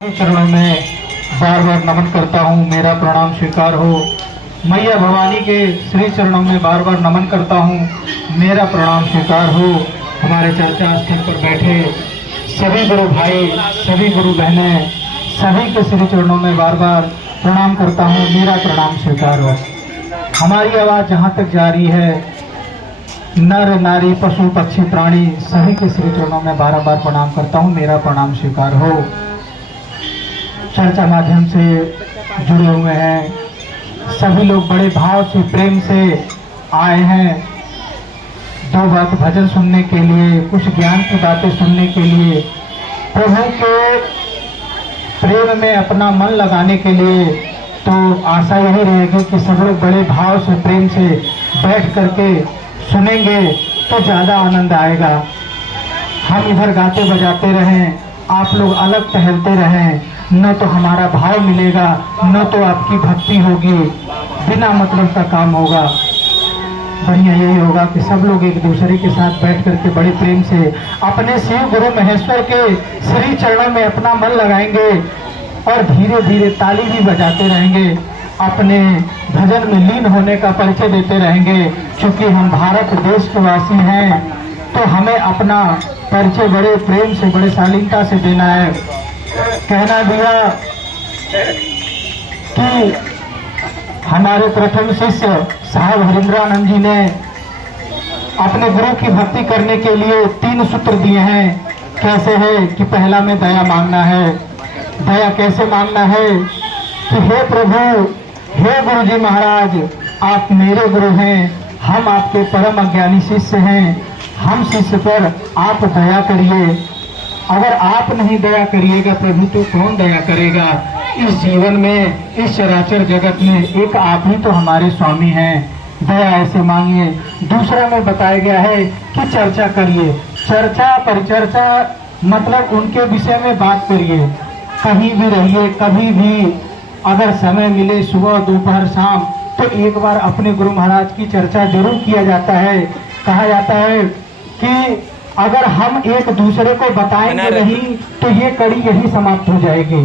चरणों में बार बार नमन करता हूँ, मेरा प्रणाम स्वीकार हो। मैया भवानी के श्री चरणों में बार बार नमन करता हूँ, मेरा प्रणाम स्वीकार हो। हमारे चर्चा स्थल पर बैठे सभी गुरु भाई, सभी गुरु बहनें, सभी के श्री चरणों में बार बार प्रणाम करता हूँ, मेरा प्रणाम स्वीकार हो। हमारी आवाज़ जहाँ तक जा रही है, नर नारी पशु पक्षी प्राणी सभी के श्री चरणों में बार बार प्रणाम करता हूँ, मेरा प्रणाम स्वीकार हो। चर्चा माध्यम से जुड़े हुए हैं सभी लोग, बड़े भाव से प्रेम से आए हैं दो बात भजन सुनने के लिए, कुछ ज्ञान की बातें सुनने के लिए, प्रभु के प्रेम में अपना मन लगाने के लिए। तो आशा यही रहेगी कि सब लोग बड़े भाव से प्रेम से बैठ करके सुनेंगे तो ज़्यादा आनंद आएगा। हम इधर गाते बजाते रहें, आप लोग अलग टहलते रहें, न तो हमारा भाव मिलेगा, न तो आपकी भक्ति होगी, बिना मतलब का काम होगा। बढ़िया यही होगा कि सब लोग एक दूसरे के साथ बैठ करके बड़े प्रेम से अपने शिव गुरु महेश्वर के श्री चरणों में अपना मन लगाएंगे और धीरे धीरे ताली भी बजाते रहेंगे, अपने भजन में लीन होने का परिचय देते रहेंगे। क्योंकि हम भारत देश के वासी हैं तो हमें अपना परिचय बड़े प्रेम से, बड़े शालीनता से देना है। कहना दिया कि हमारे प्रथम शिष्य साहब हरिंद्रानंद जी ने अपने गुरु की भक्ति करने के लिए 3 सूत्र दिए हैं। कैसे है कि पहला में दया मांगना है। दया कैसे मांगना है कि हे प्रभु, हे गुरु जी महाराज, आप मेरे गुरु हैं, हम आपके परम अज्ञानी शिष्य हैं, हम शिष्य पर आप दया करिए। अगर आप नहीं दया करिएगा प्रभु तो कौन दया करेगा। इस जीवन में, इस चराचर जगत में एक आप ही तो हमारे स्वामी हैं। दया ऐसे मांगिए। दूसरा में बताया गया है कि चर्चा करिए। चर्चा परिचर्चा मतलब उनके विषय में बात करिए। कहीं भी रहिए, कभी भी अगर समय मिले, सुबह दोपहर शाम, तो एक बार अपने गुरु महाराज की चर्चा जरूर किया जाता है। कहा जाता है कि अगर हम एक दूसरे को बताएंगे नहीं तो ये कड़ी यही समाप्त हो जाएगी।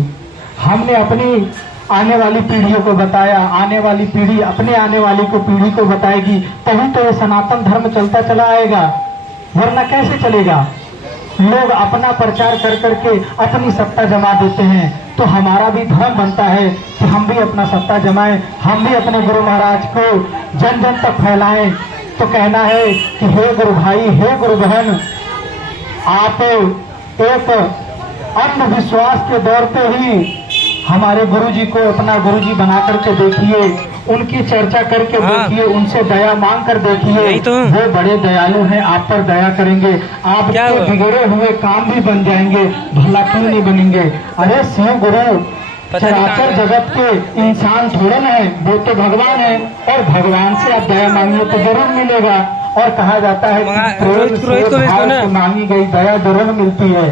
हमने अपनी आने वाली पीढ़ियों को बताया, आने वाली पीढ़ी अपने आने वाली को पीढ़ी को बताएगी, तभी तो ये सनातन धर्म चलता चला आएगा, वरना कैसे चलेगा। लोग अपना प्रचार कर करके अपनी सत्ता जमा देते हैं, तो हमारा भी धर्म बनता है कि हम भी अपना सत्ता जमाएं, हम भी अपने गुरु महाराज को जन जन तक फैलाएं। तो कहना है कि हे गुरु भाई, हे गुरु बहन, आप एक अंधविश्वास के दौर पे ही हमारे गुरुजी को अपना गुरुजी बना करके देखिए, उनकी चर्चा करके देखिए, उनसे दया मांग कर देखिए। तो वो बड़े दयालु हैं, आप पर दया करेंगे, आपके बिगड़े हुए काम भी बन जाएंगे, भला क्यों नहीं बनेंगे। अरे शिव गुरु चराचर जगत के इंसान थोड़े न है, वो तो भगवान है, और भगवान से आप दया मांगिए तो जरूर मिलेगा। और कहा जाता है कि प्रेम से भाव से मांगी गई दया जरूर मिलती है।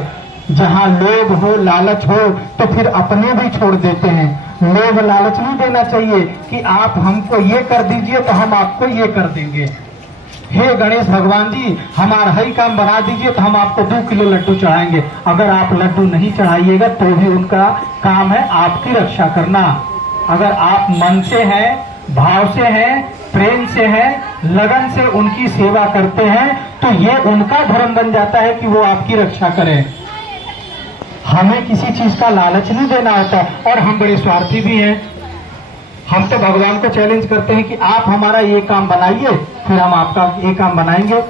जहाँ लोभ हो, लालच हो, तो फिर अपने भी छोड़ देते हैं। लोभ लालच नहीं देना चाहिए कि आप हमको ये कर दीजिए तो हम आपको ये कर देंगे। हे गणेश भगवान जी, हमारा ही काम बना दीजिए तो हम आपको 2 किलो लड्डू चढ़ाएंगे। अगर आप लड्डू नहीं चढ़ाइएगा तो भी उनका काम है आपकी रक्षा करना। अगर आप मन से हैं, भाव से हैं, प्रेम से हैं, लगन से उनकी सेवा करते हैं, तो ये उनका धर्म बन जाता है कि वो आपकी रक्षा करें। हमें किसी चीज का लालच नहीं देना होता, और हम बड़े स्वार्थी भी हैं। हम तो भगवान को चैलेंज करते हैं कि आप हमारा ये काम बनाइए, फिर हम आपका ये काम बनाएंगे,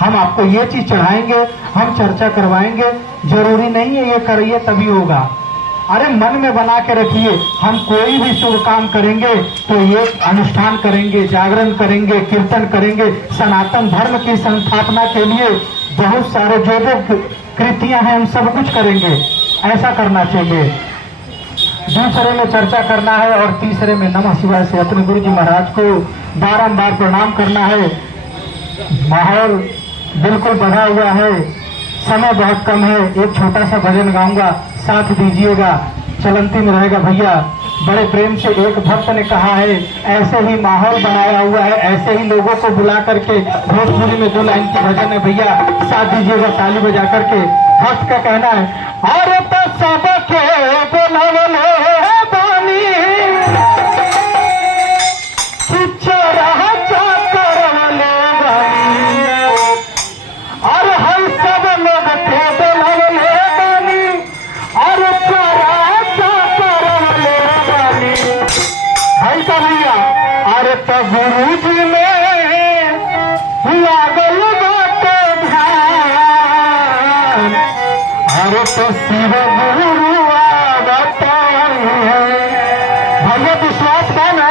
हम आपको ये चीज चढ़ाएंगे, हम चर्चा करवाएंगे। जरूरी नहीं है ये करिए तभी होगा। अरे मन में बना के रखिए, हम कोई भी शुभ काम करेंगे तो ये अनुष्ठान करेंगे, जागरण करेंगे, कीर्तन करेंगे, सनातन धर्म की संस्थापना के लिए बहुत सारे जो जो कृतियां हैं हम सब कुछ करेंगे। ऐसा करना चाहिए। दूसरे में चर्चा करना है, और तीसरे में नमः शिवाय से अपने गुरु जी महाराज को बारंबार प्रणाम करना है। माहौल बिल्कुल बढ़ा हुआ है, समय बहुत कम है, एक छोटा सा भजन गाऊंगा, साथ दीजिएगा, चलंती में रहेगा भैया। बड़े प्रेम से एक भक्त ने कहा है, ऐसे ही माहौल बनाया हुआ है, ऐसे ही लोगों को बुला करके भोजपुरी में 2 लाइन की भजन है भैया, साथ दीजिएगा ताली बजा करके। भक्त का कहना है, और तो सबके तो गुरु जी में लागल बाटे ध्यान, अरे तो शिव गुरु आवता है। भैया विश्वास है ना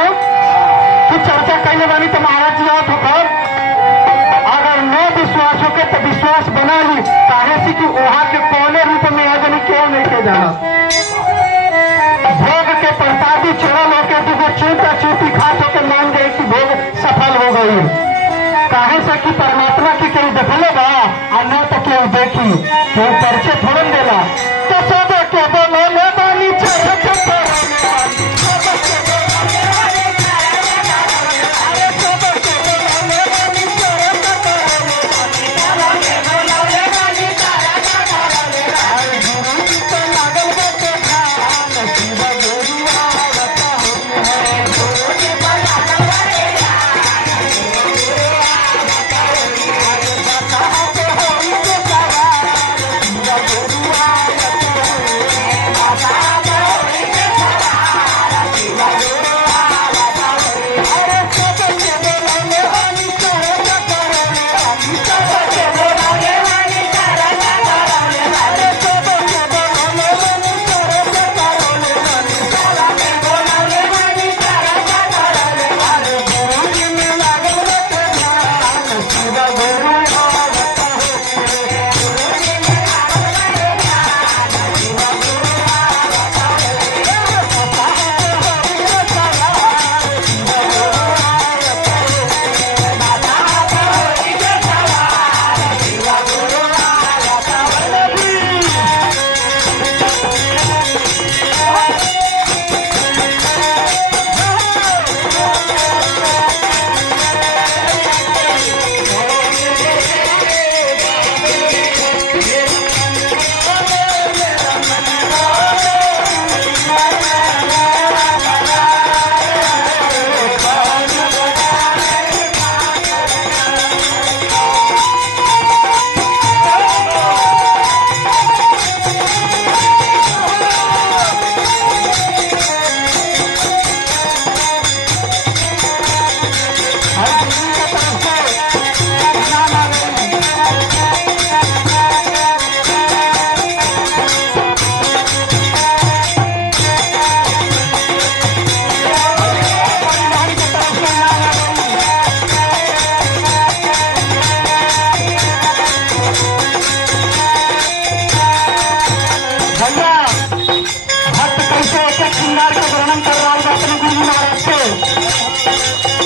कि चर्चा कैले बानी तो महाराज जी आप होकर, अगर न विश्वास हो के तो विश्वास बना ली, काहे से कि वहां के कौने रूप में आदमी क्यों नहीं के जाना। भोग के प्रसादी चढ़ल होके दूगो चूटा चूटी खात होके मान गए कि भोग सफल हो गई, काहे से कि परमात्मा की केहू देखले बा और न तो केहू देखी, केहू परिचय थोड़न देला। तो सब के बोलो ले बानी चढ़ के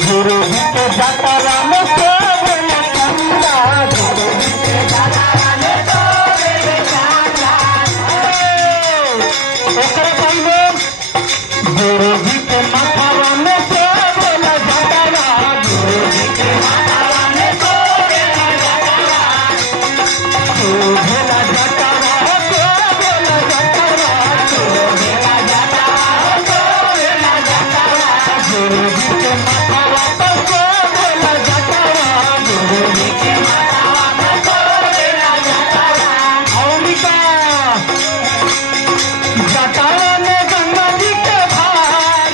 गुरु जी के जाता राम से बोले चंदा, गुरु जी के जाता राम से बोले चंदा। ओकरे पहले गुरु जी के माथा राम से बोले जाता, गुरु जी के माथा राम से बोले जाता, तू भेला जाता तो बोले जाता, तू भेला जाता तो बोले जाता, गुरु जी के माथा जटावा में गंगा जी के भार,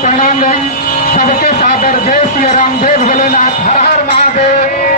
प्रणाम रही। सबके सादर जय श्री राम, जय भोलेनाथ, हर हर महादेव।